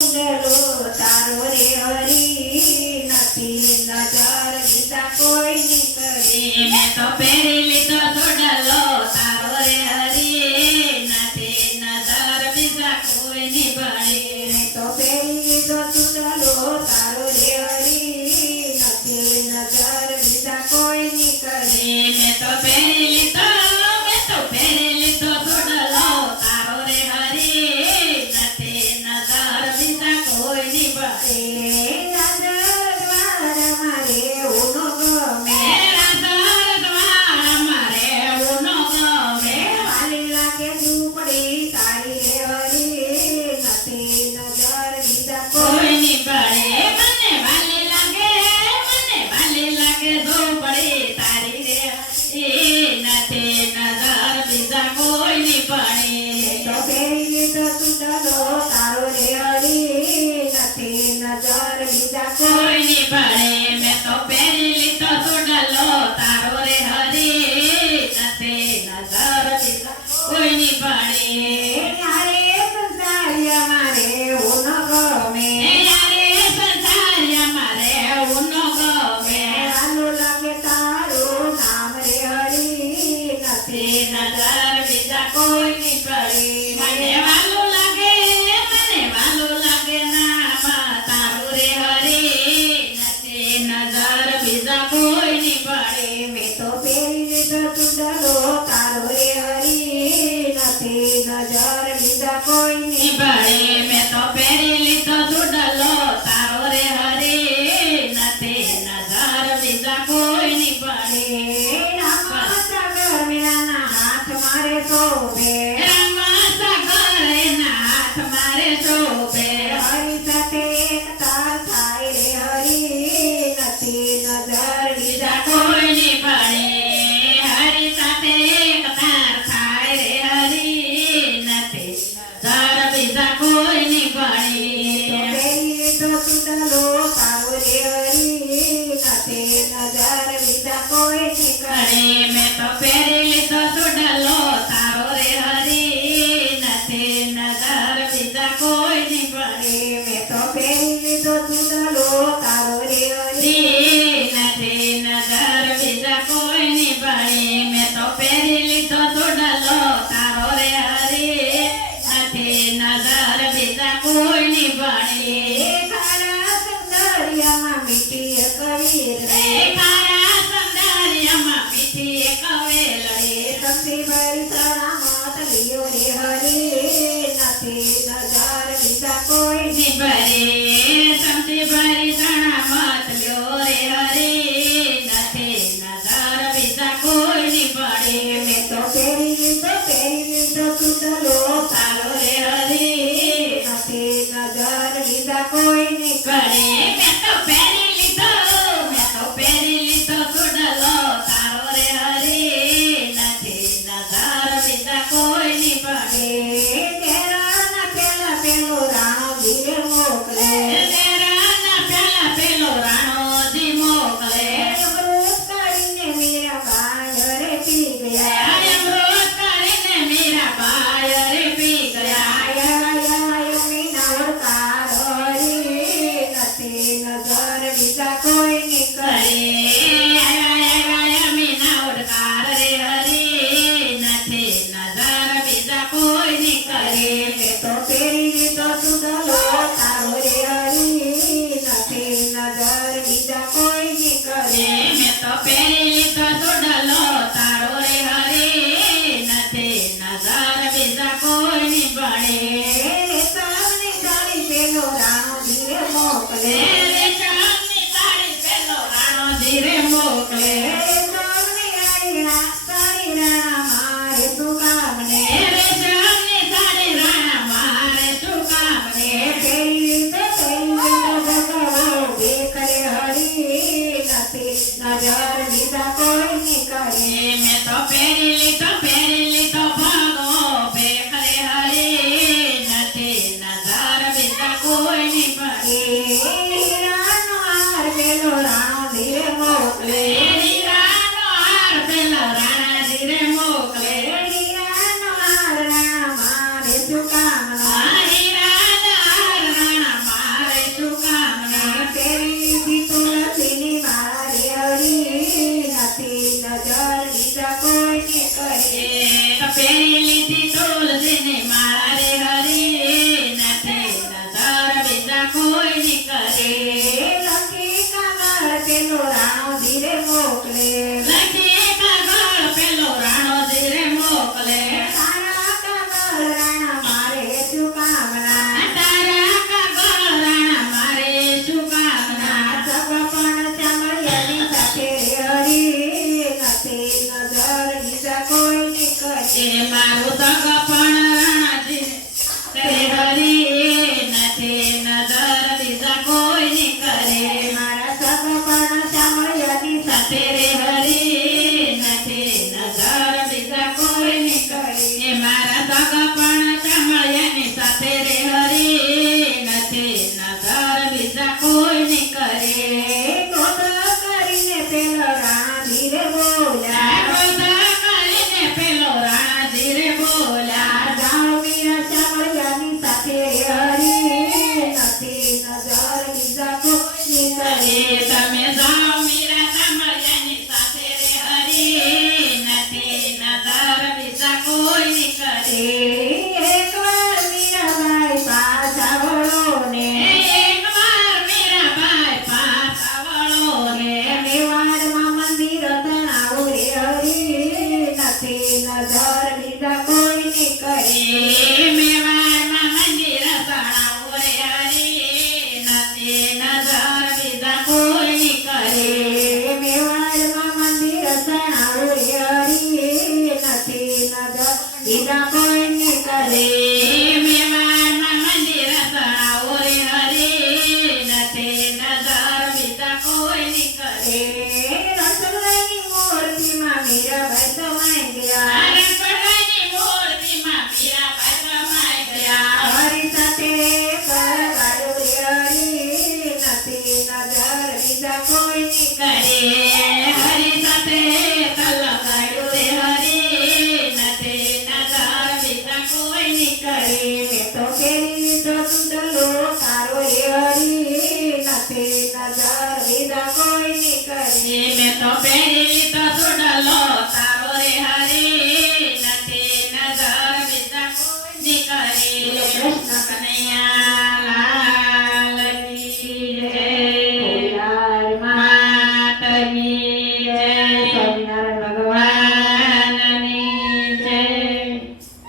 સુંદરો તારો રે હરી નથી નજર બીજા કોઈની કરી મેં તો પહેરી લીધો સોડલો તારો રે હરી નથી નજર બીજા કોઈની પડી મેં તો પહેરી લીધો સુંદરો તારો રે હરી નથી નજર બીજા કોઈની કરી મેં તો પહેરી લીધો સોડલો તારો રે હરી નથી નજર બીજા કોઈની પડી કોઈની પડે મેં તો પહેરી લીધો સોડલો તારો રે હરી નથી નજર બીજા કોઈની પડે યારે સંસારિયા મારે હું ન ગમે યારે સંસારિયા મારે હું ન ગમે આલો લાગે તારું નામ રે હરી નથી નજર બીજા કોઈની પડી મને વાલું લાગે નામ તારું રે હરી નથી નજર બીજા કોઈની પડી મેં તો પહેરી લીધો સુંદરો તારો રે હરી નથી નજર બીજા કોઈની પડી મેં તો પહેરી લીધો સુડલો તારો રે હરી નથી નજર બીજા કોઈની પડી સાગર મેળાના હાથ મારે શોભે સાગર એના હાથ મારે શોભે હરી સાથે એક તાર થાય રે હરી નથી નજર બીજા કોઈની પડે હરી સાથે એક તાર થાય રે હરી નથી નજર બીજા કોઈની પડી પહેરી લીધો સુંદરો તારો રે હરી નથી નજર બીજા કોઈની કરે મેં તો પહેરી લીધો સુડલો તારો રે હરી નથી નજર બીજા કોઈની પડી મેં તો પહેરી લીધો સુંદરો તારો રે હરી નથી નજર બીજા કોઈની પડી મેં તો પહેરી લીધો સુડલો તારો રે હરી નથી નજર બીજા કોઈની પડી ખારા સૌંદર્યમાં મીઠી કવિર રે ખારા સૌંદર્યમાં મીઠી કવેલડી તમથી ભરી સલામત લિયો રે હરી નથી નજર બીજા કોઈની ભરે સમથી ભરી ચણા મત લ્યો રે હરી નથી નજર બીજા કોઈની પડી મેં તો પહેરી લીધો સુંદરો તારો રે હરી નથી નજર બીજા કોઈની કરે મેં તો પહેરી લીધો સુડલો તારો રે હરી નથી નજર બીજા કોઈની પડી તેરાના પેલા પેલો રાણો ધીરે મોકલે તેરાના પેલા પેલો રાણોજી મોકલે અમૃત કરીને મીરા બાઈ રે પી ગયા અમૃત કરીને મીરાબાઈ રે પી ગયા મીના ઓળકાર હરી નથી નજર બીજા કોઈની કરે મીના ઓડકાર રે હરી નથી નજર બીજા કોઈની કરે મેં તો પહેરી લીધો સુંદરો તારો રે હરી નથી નજર બીજા કોઈની કરે મેં તો પહેરી લીધો સુડલો તારો રે હરી નથી નજર બીજા કોઈની પડે સામની જાળી પેલો રાણો ધીરે મોકલે રેશમની સાડી પેલો રાણો ધીરે મોકલે સામની આઈ રાણી રાણા મારે તું કામને રેશમની સાડી રાણા મારે શું કામને પહેરી લીધો ભગવો બે કરે હરી નથી નજર બીજા કોઈની કરે મેં તો પહેરી લીધો ભાગો બેખરે હરી નથી નજર બીજા કોઈની પડી